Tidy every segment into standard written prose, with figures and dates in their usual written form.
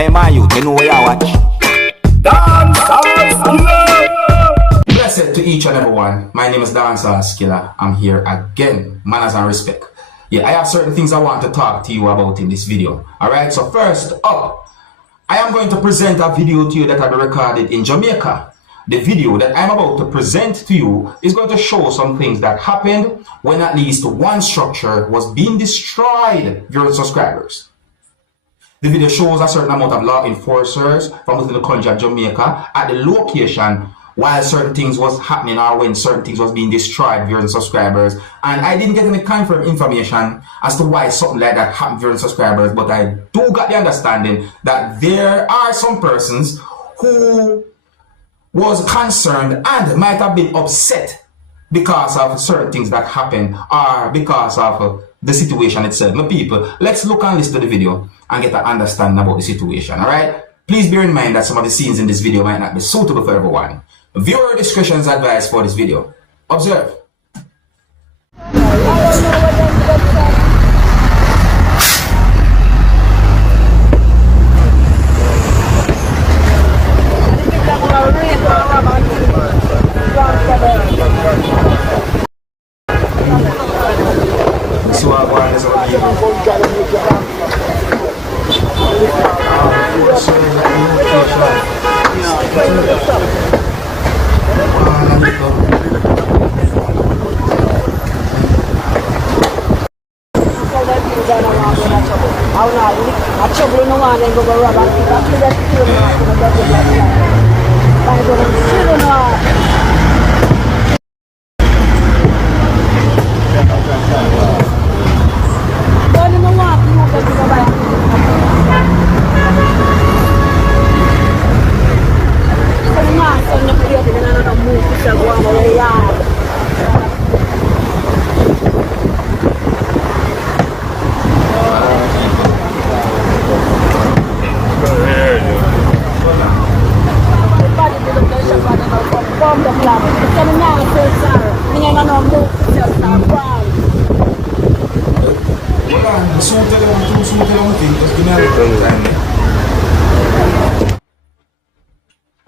Hey man, you know where you watch. Dancehall skilla. Blessed to each and every one. My name is Dancehall Skilla. I'm here again. Manners and respect. Yeah, I have certain things I want to talk to you about in this video. Alright, so first up, I am going to present a video to you that I recorded in Jamaica. The video that I'm about to present to you is going to show some things that happened when at least one structure was being destroyed during subscribers. The video shows a certain amount of law enforcers from within the country of Jamaica at the location while certain things was happening or when certain things was being destroyed during subscribers. And I didn't get any confirmed information as to why something like that happened during subscribers, but I do got the understanding that there are some persons who was concerned and might have been upset because of certain things that happened or because of the situation itself. My people, let's look and listen to the video and get an understanding about the situation, alright? Please bear in mind that some of the scenes in this video might not be suitable for everyone. Viewer discretion is advised for this video. Observe.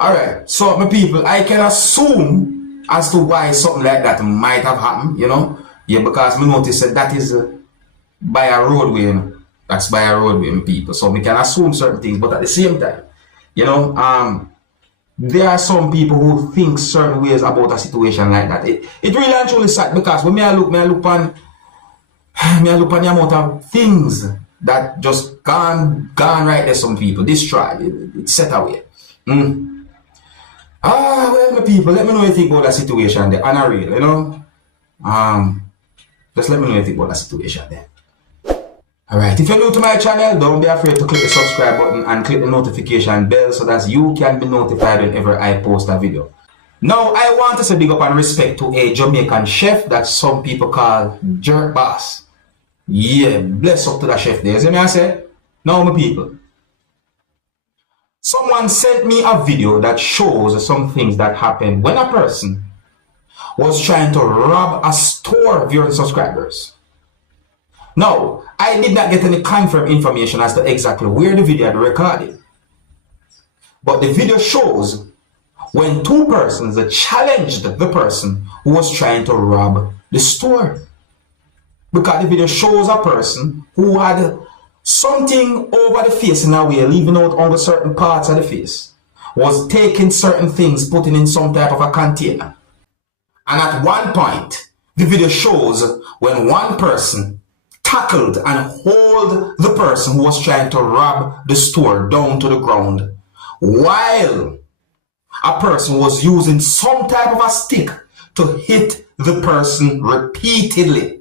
Alright, so my people, I can assume as to why something like that might have happened, you know. Yeah, because we notice that is by a roadway, you know? That's by a roadway, my people. So we can assume certain things, but at the same time, you know, there are some people who think certain ways about a situation like that. It really and truly sad because when I look on the amount of things that just gone right there. Some people destroyed, it's set away. Well, my people, let me know what you think about that situation there. And I real, you know, just let me know what you think about that situation there. Alright, if you're new to my channel, don't be afraid to click the subscribe button and click the notification bell so that you can be notified whenever I post a video. Now, I want to say big up and respect to a Jamaican chef that some people call Jerk Boss. Yeah, bless up to that chef there. See me I say? Now, my people, someone sent me a video that shows some things that happened when a person was trying to rob a store during subscribers. Now, I did not get any confirmed information as to exactly where the video had recorded. But the video shows when two persons challenged the person who was trying to rob the store. Because the video shows a person who had something over the face in a way, leaving out only certain parts of the face, was taking certain things, putting in some type of a container. And at one point, the video shows when one person tackled and hold the person who was trying to rob the store down to the ground, while a person was using some type of a stick to hit the person repeatedly.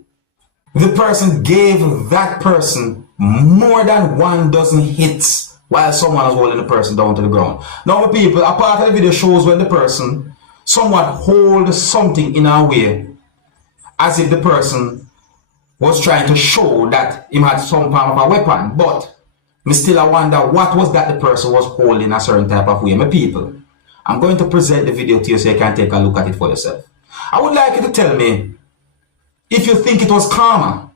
The person gave that person more than 12 hits while someone was holding the person down to the ground. Now, the people, a part of the video shows when the person somewhat hold something in a way as if the person was trying to show that he had some form of a weapon. But me still I wonder what was that the person was holding a certain type of way. My people, I'm going to present the video to you so you can take a look at it for yourself. I would like you to tell me if you think it was karma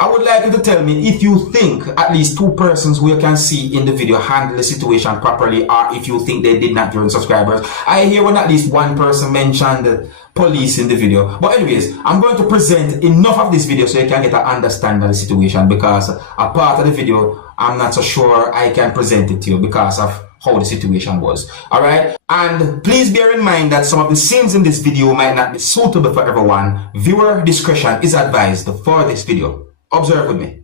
I would like you to tell me if you think at least two persons who you can see in the video handle the situation properly, or if you think they did not during subscribers. I hear when at least one person mentioned the police in the video. But anyways, I'm going to present enough of this video so you can get an understanding of the situation, because a part of the video, I'm not so sure I can present it to you because of how the situation was. Alright? And please bear in mind that some of the scenes in this video might not be suitable for everyone. Viewer discretion is advised for this video. Observe with me.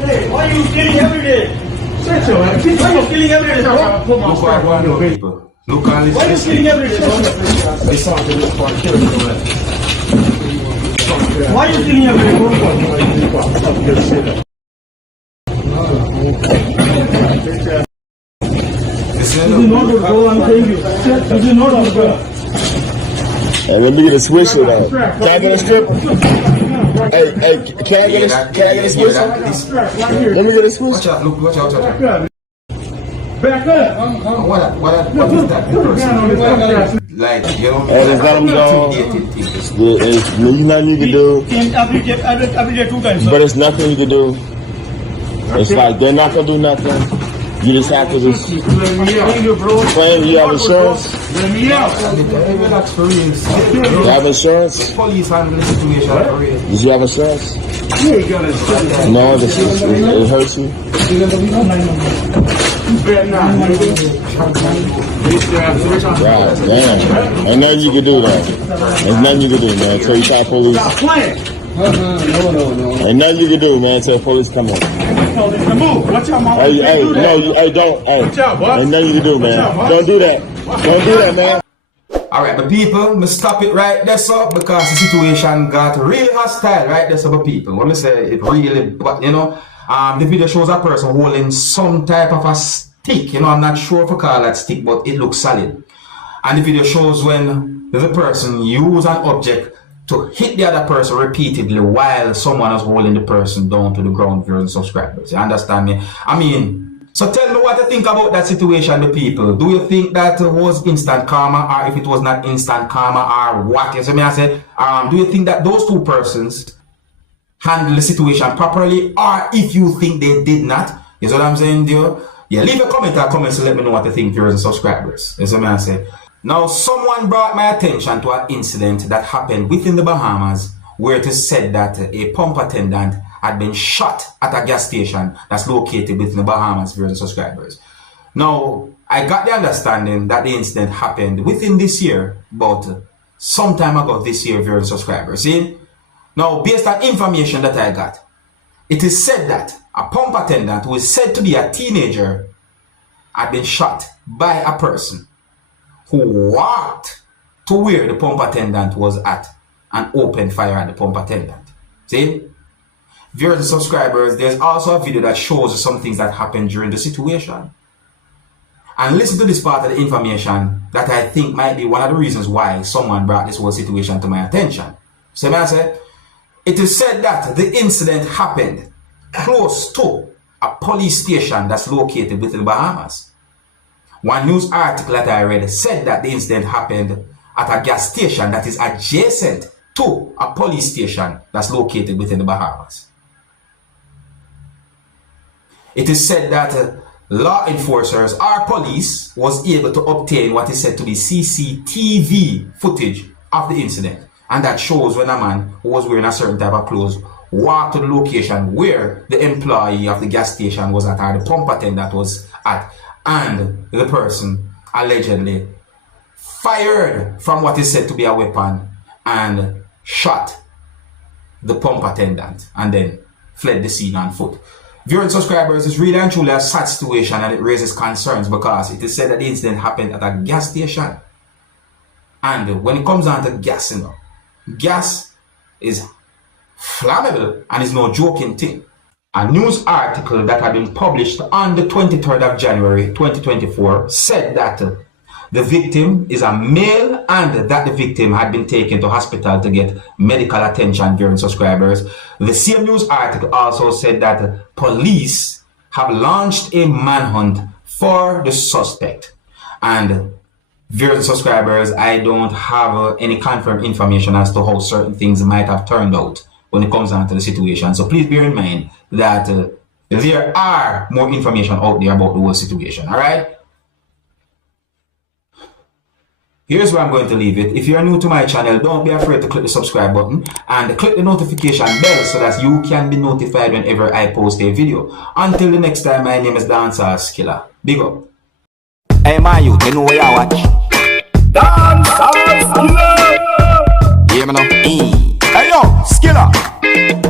Hey, why are you stealing every day? Shut your ass. Why are you stealing every day? Look what I do, people. Look at this. Why are you stealing every day? Why are you stealing every day? This is not a girl, I'm telling you. This is not a girl. Hey, let me get a swisher though. Can I get a stripper? Hey, can I get a swisher? Let me get a Watch swisher. out, look, watch out. Back up. What is that? Like, you know, Hey, just let them go. There's nothing you can do, Every day 2 times. but it's nothing you can do. It's like they're not gonna do nothing. You just have to just claim you have insurance. Relax for real. You have insurance? Police handle the situation for real. Did you have insurance? No, it hurts you. Right, damn. Ain't nothing you can do though. There's nothing you can do, man. Until you call police. Ain't nothing you can do, man. Until police come on. Hey, don't. Hey, ain't nothing you can do, man. Don't do that. Don't do that, man. Alright, but people, me stop it right there, so, because the situation got really hostile right there, so, but people, when I say it really, but you know, the video shows a person holding some type of a stick, you know, I'm not sure if I call that stick, but it looks solid. And the video shows when the person use an object to hit the other person repeatedly while someone is holding the person down to the ground, viewers and subscribers. You understand me? I mean, so tell me what you think about that situation, the people. Do you think that was instant karma, or if it was not instant karma, or what? You see me, I said, do you think that those two persons handle the situation properly, or if you think they did not? You see what I'm saying, dear? Yeah, leave a comment or comments to let me know what you think, viewers and subscribers. You see me, I say. Now, someone brought my attention to an incident that happened within the Bahamas, where it is said that a pump attendant had been shot at a gas station that's located within the Bahamas, viewers and subscribers. Now, I got the understanding that the incident happened within this year, but some time ago this year, viewers and subscribers. See? Now, based on information that I got, it is said that a pump attendant who is said to be a teenager had been shot by a person who walked to where the pump attendant was at and opened fire at the pump attendant. See? Viewers and subscribers, there's also a video that shows some things that happened during the situation. And listen to this part of the information that I think might be one of the reasons why someone brought this whole situation to my attention. So I said, it is said that the incident happened close to a police station that's located within the Bahamas. One news article that I read said that the incident happened at a gas station that is adjacent to a police station that's located within the Bahamas. It is said that law enforcers or police was able to obtain what is said to be CCTV footage of the incident. And that shows when a man who was wearing a certain type of clothes walked to the location where the employee of the gas station was at, or the pump attendant was at, and the person allegedly fired from what is said to be a weapon and shot the pump attendant and then fled the scene on foot. Viewers and subscribers, it's really and truly a sad situation, and it raises concerns because it is said that the incident happened at a gas station. And when it comes down to gas, you know, gas is flammable and is no joking thing. A news article that had been published on the 23rd of January 2024 said that the victim is a male and that the victim had been taken to hospital to get medical attention, viewers and subscribers. The same news article also said that police have launched a manhunt for the suspect. And viewers and subscribers, I don't have any confirmed information as to how certain things might have turned out when it comes down to the situation. So please bear in mind that there are more information out there about the whole situation. All right. Here's where I'm going to leave it. If you're new to my channel, don't be afraid to click the subscribe button and click the notification bell so that you can be notified whenever I post a video. Until the next time, my name is Dancehall Skilla. Big up. Hey, my youth, you know where you watch? Dancehall skilla. Hear me now? Hey, yo, skilla.